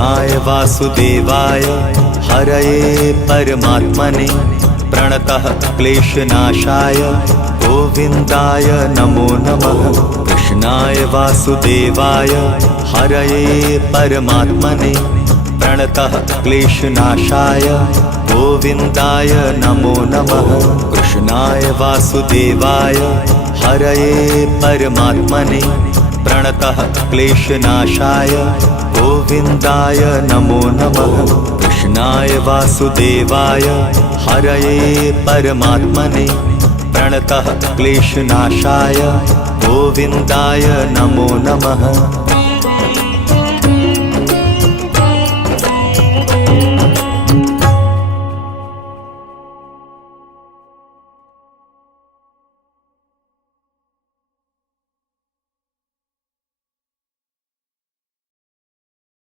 कृष्णाय वासुदेवाय हरये परमात्मने प्रणतः क्लेशनाशाय गोविन्दाय नमो नमः। कृष्णाय वासुदेवाय हरये परमात्मने प्रणतः क्लेशनाशाय गोविन्दाय नमो नमः। कृष्णाय वासुदेवाय हरये परमात्मने प्रणतः क्लेशनाशाय गोविन्दाय नमो नमः। कृष्णाय वासुदेवाय हरये परमात्मने प्रणतः क्लेशनाशाय गोविन्दाय नमो नमः।